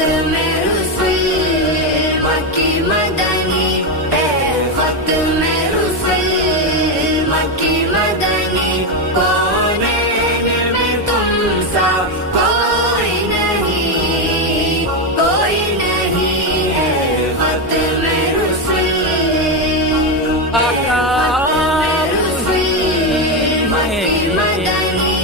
ختم رسول مکی مدنی، اے ختم رسول مکی مدنی، کونین میں تم سا کوئی نہیں، کوئی نہیں، اے ختم رسول، آقا مکی مدنی،